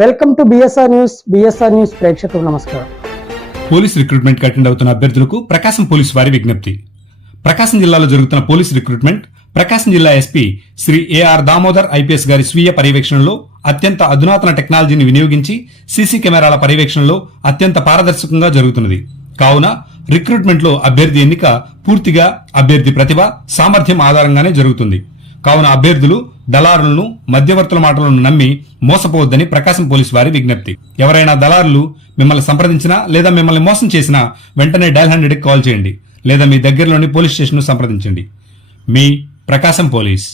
Welcome to BSR news BSR news ప్రేక్షకులకు నమస్కారం. Police recruitment attend అవుతున్న అభ్యర్థులకు ప్రకాశం పోలీస్ వారి విజ్ఞప్తి. ప్రకాశం జిల్లాలో జరుగుతున్న పోలీస్ రిక్రూట్మెంట్ ప్రకాశం జిల్లా SP Shri AR Damodar IPS గారి స్వీయ పర్యవేక్షణలో అత్యంత అధునాతన టెక్నాలజీని వినియోగించి సీసీ కెమెరాల పర్యవేక్షణలో అత్యంత పారదర్శకంగా జరుగుతున్నది. కావున రిక్రూట్మెంట్లో అభ్యర్థి ఎన్నిక పూర్తిగా అభ్యర్థి ప్రతిభ సామర్థ్యం ఆధారంగానే జరుగుతుంది. కావున అభ్యర్థులు దళారులను మధ్యవర్తుల మాటలను నమ్మి మోసపోవద్దని ప్రకాశం పోలీస్ వారి విజ్ఞప్తి. ఎవరైనా దళారులు మిమ్మల్ని సంప్రదించినా లేదా మిమ్మల్ని మోసం చేసినా వెంటనే డైల్ హండ్రెడ్కి కాల్ చేయండి లేదా మీ దగ్గరలోని పోలీస్ స్టేషన్ను సంప్రదించండి. మీ ప్రకాశం పోలీస్.